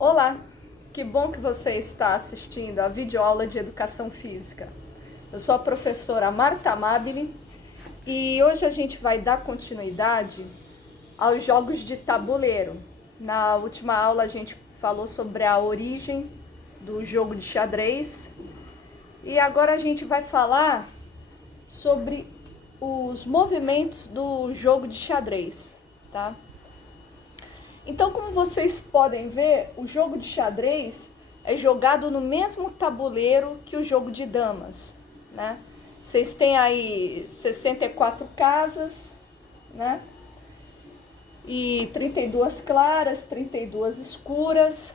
Olá, que bom que você está assistindo a videoaula de Educação Física. Eu sou a professora Marta Amabile e hoje a gente vai dar continuidade aos jogos de tabuleiro. Na última aula a gente falou sobre a origem do jogo de xadrez e agora a gente vai falar sobre os movimentos do jogo de xadrez, tá? Então, como vocês podem ver, o jogo de xadrez é jogado no mesmo tabuleiro que o jogo de damas, né? Vocês têm aí 64 casas, né? E 32 claras, 32 escuras.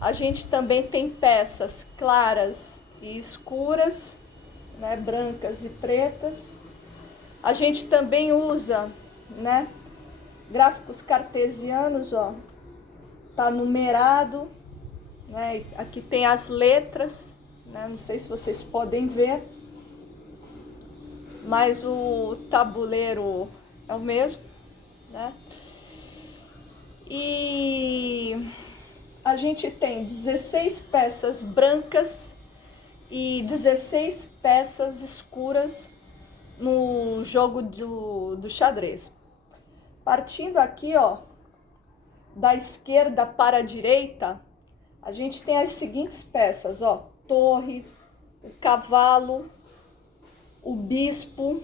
A gente também tem peças claras e escuras, né? Brancas e pretas. A gente também usa, né? Gráficos cartesianos, ó, tá numerado, né? Aqui tem as letras, né? Não sei se vocês podem ver, mas o tabuleiro é o mesmo, né? E a gente tem 16 peças brancas e 16 peças escuras no jogo do xadrez. Partindo aqui, ó, da esquerda para a direita, a gente tem as seguintes peças, ó, torre, o cavalo, o bispo,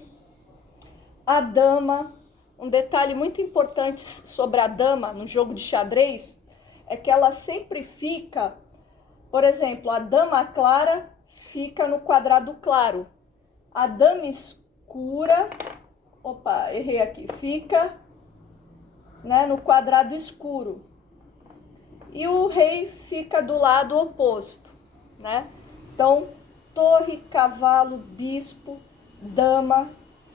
a dama. Um detalhe muito importante sobre a dama no jogo de xadrez é que ela sempre fica, por exemplo, a dama clara fica no quadrado claro, a dama escura, opa, errei aqui, fica, né, no quadrado escuro. E o rei fica do lado oposto, né? Então, torre, cavalo, bispo, dama,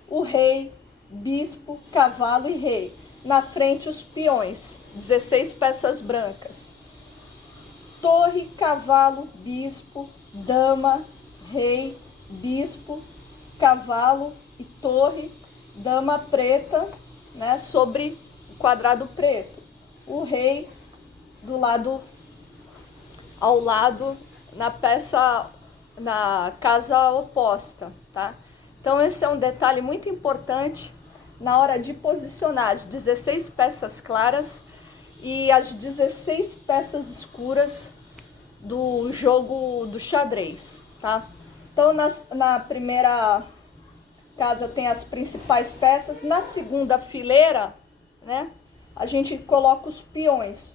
o rei, bispo, cavalo e rei. Na frente, os peões, 16 peças brancas. Torre, cavalo, bispo, dama, rei, bispo, cavalo e torre, dama preta, né, sobre o quadrado preto. O rei do lado, ao lado, na peça, na casa oposta, tá? Então esse é um detalhe muito importante na hora de posicionar as 16 peças claras e as 16 peças escuras do jogo do xadrez, tá? Então na primeira casa tem as principais peças, na segunda fileira, né, a gente coloca os peões,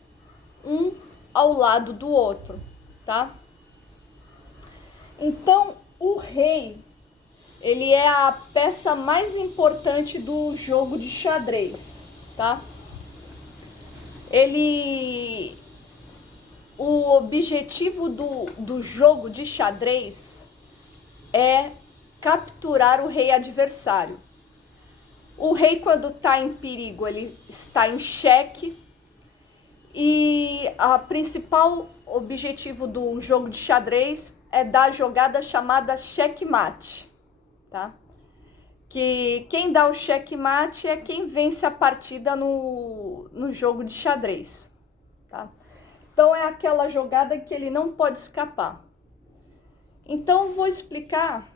um ao lado do outro, tá? Então, o rei, ele é a peça mais importante do jogo de xadrez, tá? O objetivo do jogo de xadrez é capturar o rei adversário. O rei, quando está em perigo, ele está em xeque. E a principal objetivo do jogo de xadrez é dar a jogada chamada checkmate, tá? Que quem dá o checkmate é quem vence a partida no jogo de xadrez, tá? Então é aquela jogada que ele não pode escapar. Então eu vou explicar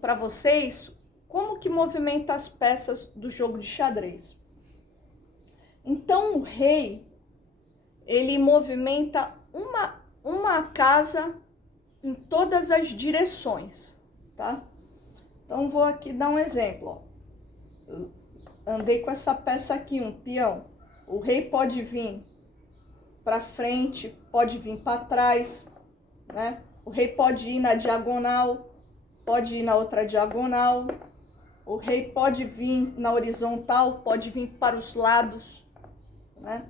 para vocês como que movimenta as peças do jogo de xadrez. Então o rei, ele movimenta uma casa em todas as direções, tá? Então vou aqui dar um exemplo, ó. Eu andei com essa peça aqui, um peão. O rei pode vir para frente, pode vir para trás, né? O rei pode ir na diagonal, pode ir na outra diagonal. O rei pode vir na horizontal, pode vir para os lados, né?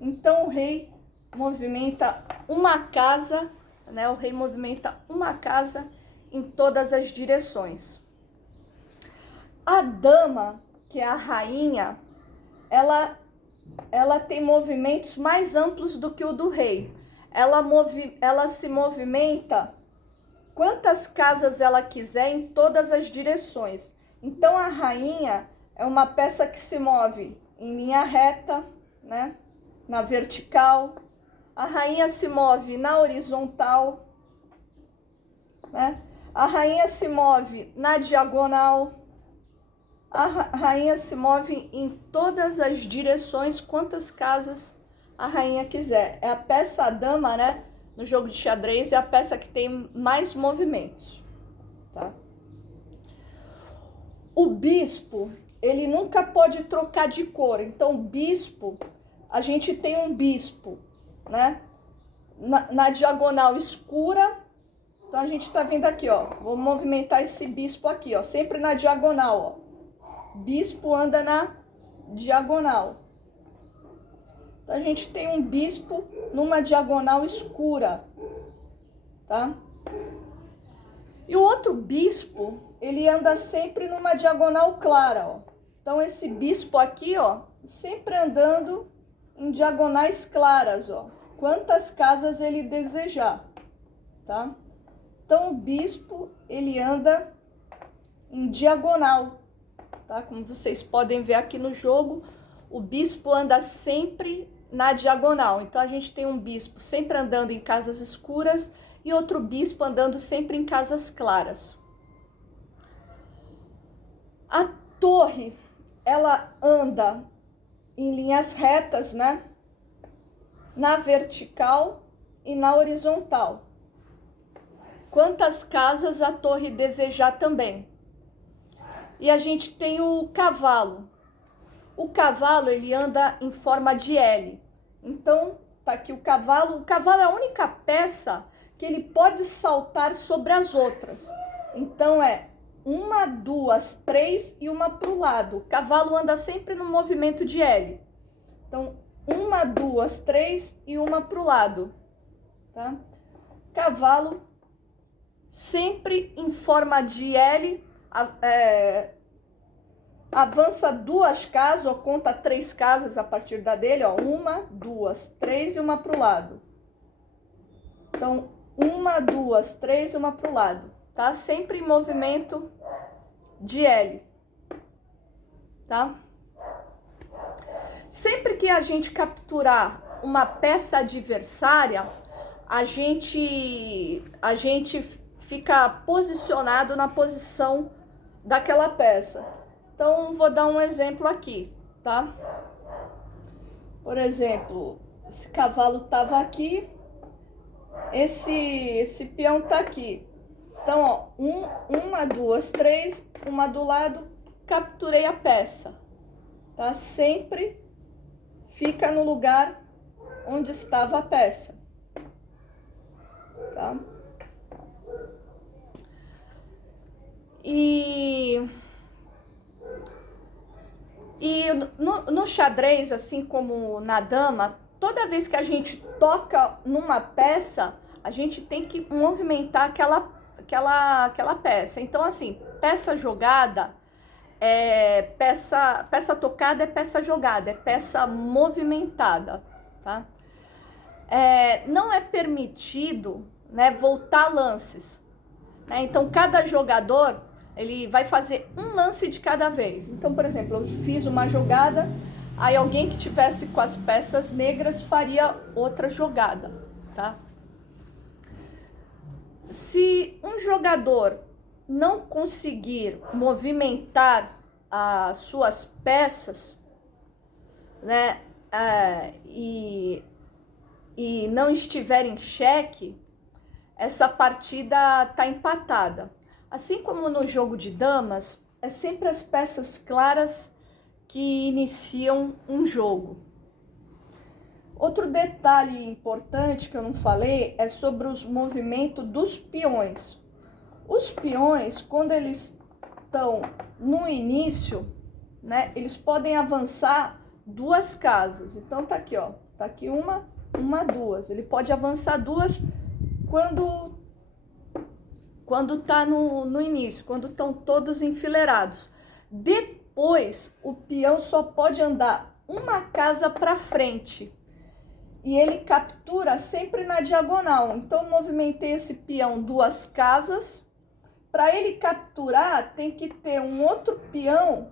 Então o rei movimenta uma casa, né? O rei movimenta uma casa em todas as direções. A dama, que é a rainha, ela tem movimentos mais amplos do que o do rei. Ela se movimenta quantas casas ela quiser em todas as direções. Então a rainha é uma peça que se move em linha reta, né? Na vertical, A rainha se move na horizontal, né? A rainha se move na diagonal. A rainha se move em todas as direções, quantas casas a rainha quiser. É a peça dama, né? No jogo de xadrez é a peça que tem mais movimentos, tá? O bispo, ele nunca pode trocar de cor. Então, bispo, a gente tem um bispo, né? Na diagonal escura. Então, a gente tá vendo aqui, ó. Vou movimentar esse bispo aqui, ó. Sempre na diagonal, ó. Bispo anda na diagonal. Então, a gente tem um bispo numa diagonal escura, tá? E o outro bispo, ele anda sempre numa diagonal clara, ó. Então, esse bispo aqui, ó, sempre andando em diagonais claras, ó. Quantas casas ele desejar, tá? Então, o bispo, ele anda em diagonal, tá? Como vocês podem ver aqui no jogo, o bispo anda sempre na diagonal. Então, a gente tem um bispo sempre andando em casas escuras e outro bispo andando sempre em casas claras. A torre, ela anda em linhas retas, né? Na vertical e na horizontal. Quantas casas a torre desejar também. E a gente tem o cavalo. O cavalo, ele anda em forma de L. Então, tá aqui o cavalo. O cavalo é a única peça que ele pode saltar sobre as outras. Então, é 1, 2, 3 e uma para o lado. O cavalo anda sempre no movimento de L. Então, 1, 2, 3 e uma para o lado. Tá? Cavalo sempre em forma de L, avança 2 casas, ou conta 3 casas a partir da dele, ó, 1, 2, 3 e uma para o lado. Então, 1, 2, 3 e uma para o lado, tá? Sempre em movimento de L, tá? Sempre que a gente capturar uma peça adversária, a gente fica posicionado na posição daquela peça. Então, vou dar um exemplo aqui, tá? Por exemplo, esse cavalo tava aqui, esse peão tá aqui. Então, ó, 1, 2, 3, uma do lado, capturei a peça, tá? Sempre fica no lugar onde estava a peça, tá? E no xadrez, assim como na dama, toda vez que a gente toca numa peça, a gente tem que movimentar aquela peça. Então, assim, peça jogada é peça tocada é peça jogada, é peça movimentada, tá? Não é permitido, né, voltar lances, né? Então, cada jogador ele vai fazer um lance de cada vez. Então, por exemplo, eu fiz uma jogada, aí alguém que tivesse com as peças negras faria outra jogada, tá? Se um jogador não conseguir movimentar as suas peças, né, e não estiver em xeque, essa partida tá empatada. Assim como no jogo de damas, é sempre as peças claras que iniciam um jogo. Outro detalhe importante que eu não falei é sobre os movimentos dos peões. Os peões, quando eles estão no início, né, eles podem avançar 2 casas. Então tá aqui, ó, tá aqui uma, 2. Ele pode avançar 2 quando tá no início, quando estão todos enfileirados. Depois, o peão só pode andar 1 casa para frente. E ele captura sempre na diagonal. Então, movimentei esse peão 2 casas. Para ele capturar, tem que ter um outro peão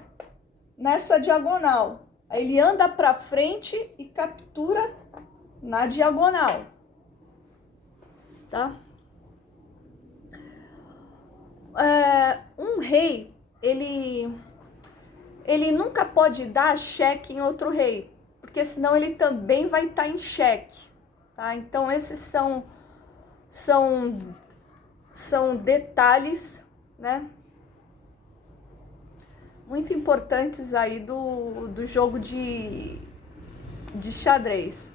nessa diagonal. Aí ele anda para frente e captura na diagonal, tá? Um rei, ele nunca pode dar cheque em outro rei, porque senão ele também vai estar em xeque, tá? Então esses são detalhes, né, muito importantes aí do jogo de xadrez.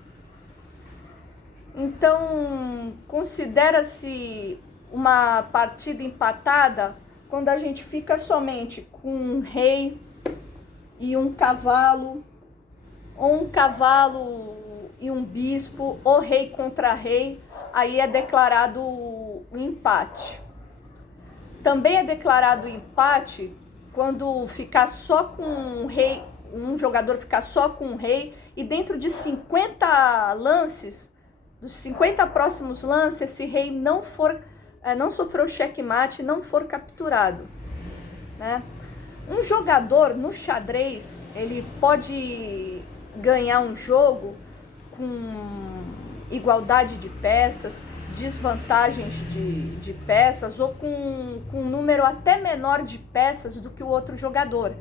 Então, considera-se uma partida empatada quando a gente fica somente com um rei e um cavalo, ou um cavalo e um bispo, ou rei contra rei, aí é declarado o empate. Também é declarado empate quando ficar só com um rei, um jogador ficar só com um rei, e dentro de 50 lances, dos 50 próximos lances, esse rei não sofreu checkmate, não for capturado, né? Um jogador no xadrez, ele pode ganhar um jogo com igualdade de peças, desvantagens de peças, ou com um número até menor de peças do que o outro jogador,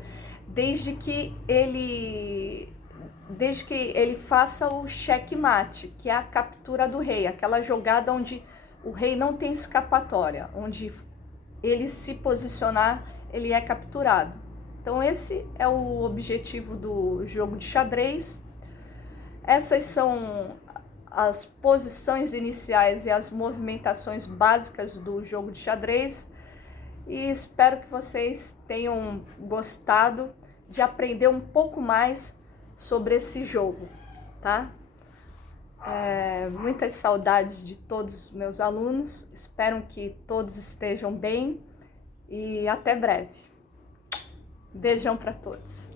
desde que ele faça o checkmate, que é a captura do rei, aquela jogada onde o rei não tem escapatória, onde ele se posicionar, ele é capturado. Então esse é o objetivo do jogo de xadrez. Essas são as posições iniciais e as movimentações básicas do jogo de xadrez. E espero que vocês tenham gostado de aprender um pouco mais sobre esse jogo, tá? Muitas saudades de todos os meus alunos, espero que todos estejam bem e até breve. Beijão para todos.